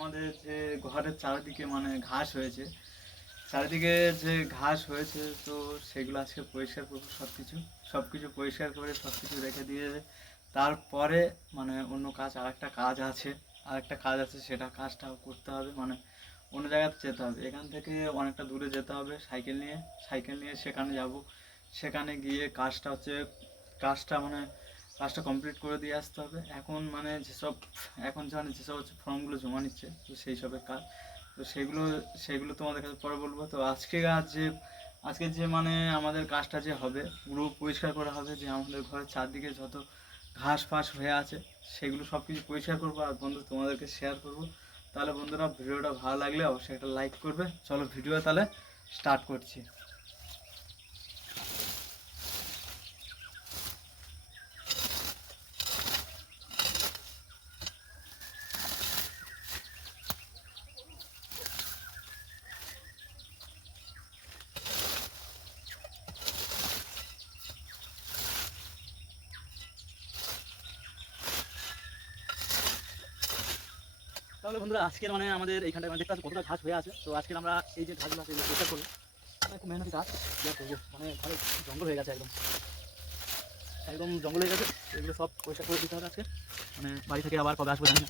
আমাদের যে ঘরের চারিদিকে মানে ঘাস হয়েছে, চারিদিকে যে ঘাস হয়েছে, তো সেগুলো আজকে পরিষ্কার করব সব কিছু সব কিছু পরিষ্কার করে সব কিছু রেখে দিয়ে তারপরে মানে অন্য কাজ, আরেকটা কাজ আছে আর একটা কাজ আছে, সেটা কাজটাও করতে হবে মানে অন্য জায়গাতে যেতে হবে। এখান থেকে অনেকটা দূরে যেতে হবে, সাইকেল নিয়ে সাইকেল নিয়ে সেখানে যাব। সেখানে গিয়ে কাজটা হচ্ছে, কাজটা মানে কাজটা কমপ্লিট করে দিয়ে আসতে হবে। এখন মানে যেসব, এখন মানে যেসব হচ্ছে ফর্মগুলো জমা নিচ্ছে, তো সেই সবের কাজ। তো সেগুলো সেগুলো তোমাদের কাছে পরে বলব। তো আজকে আজ যে, আজকে যে মানে আমাদের কাজটা যে হবে, পুরো পরিষ্কার করা হবে যে আমাদের ঘরের চারদিকে যত ঘাস ফাস হয়ে আছে, সেগুলো সব কিছু পরিষ্কার করব আর বন্ধু তোমাদেরকে শেয়ার করব। তাহলে বন্ধুরা ভিডিওটা ভালো লাগলে অবশ্যই একটা লাইক করবে। চলো ভিডিও তাহলে স্টার্ট করছি। তাহলে বন্ধুরা, আজকের মানে আমাদের এইখানটায় মানে দেখতে কতটা ঘাস হয়ে আছে। তো আজকে আমরা এই যে ঘাসগুলো আছে চেষ্টা করি মানে খুব মেহনতি ঘাস করব মানে ঘরে জঙ্গল হয়ে গেছে একদম। একদম জঙ্গল হয়ে গেছে। এগুলো সব পরিষ্কার করে দিতে হবে আজকে। মানে বাড়ি থেকে আবার কবে আসব জানি না।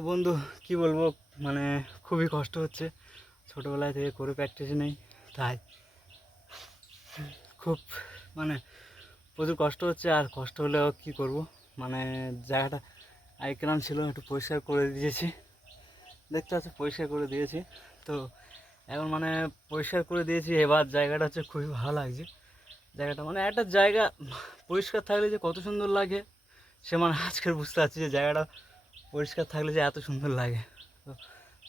তো বন্ধু, কি বলব? মানে খুবই কষ্ট হচ্ছে। ছোটোবেলায় থেকে করে প্র্যাকটিস নেই, তাই। খুব মানে প্রচুর কষ্ট হচ্ছে, আর কষ্ট হলেও কি করব? মানে জায়গাটা আইক্রাম ছিল, একটু পরিষ্কার করে দিয়েছি। দেখতে পাচ্ছ, পরিষ্কার করে দিয়েছি। তো এখন মানে পরিষ্কার করে দিয়েছি, এবার জায়গাটা হচ্ছে খুবই ভালো লাগছে। জায়গাটা মানে একটা জায়গা পরিষ্কার থাকলে যে কত সুন্দর লাগে, সে মানে আজকের বুঝতে পারছি যে জায়গাটা পরিষ্কার থাকলে যে এত সুন্দর লাগে। তো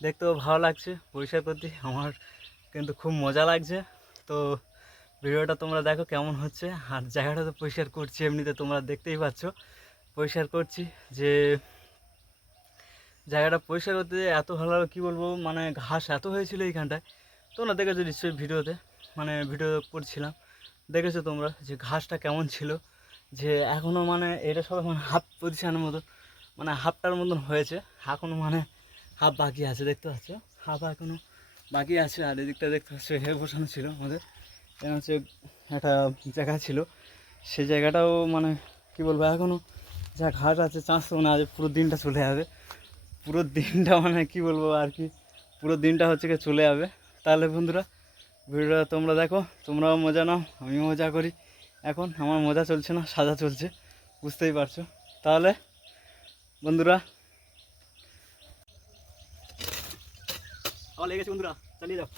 দেখতেও ভালো লাগছে পরিষ্কার করতে আমার কিন্তু খুব মজা লাগছে। তো ভিডিওটা তোমরা দেখো কেমন হচ্ছে, আর জায়গাটা তো পরিষ্কার করছি এমনিতে তোমরা দেখতেই পাচ্ছ। পরিষ্কার করছি যে জায়গাটা পরিষ্কার করতে এত ভালো লাগে কী বলব মানে ঘাস এত হয়েছিল এইখানটায়। তোমরা দেখেছ নিশ্চয়ই ভিডিওতে মানে ভিডিও করছিলাম। দেখেছ তোমরা যে ঘাসটা কেমন ছিল, যে এখনও মানে এটা সব মানে হাত পজিশনের মতো। মানে হাফটার মতন হয়েছে। এখনও মানে হাফ বাকি আছে, দেখতে পাচ্ছ? হাফ এখনও বাকি আছে, আর এদিকটা দেখতে পাচ্ছ হে বসানো ছিল আমাদের। এখানে হচ্ছে একটা জায়গা ছিল। সেই জায়গাটাও মানে কি বলব এখনও যা ঘাট আছে, চান্স তো মানে আজ পুরো দিনটা চলে যাবে। পুরো দিনটা মানে কি বলব, আর কি? পুরো দিনটা হচ্ছে কি চলে যাবে। তাহলে বন্ধুরা, ভিডিওটা তোমরা দেখো, তোমরাও মজা নাও, আমিও মজা করি। এখন আমার মজা চলছে না, সাজা চলছে, বুঝতেই পারছ। তাহলে বন্ধুরা। আবার লেগে গেছে বন্ধুরা চালিয়ে যাও।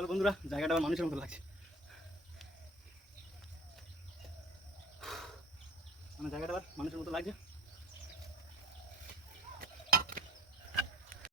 তাহলে বন্ধুরা জায়গাটা আমার মানুষের মতো লাগছে।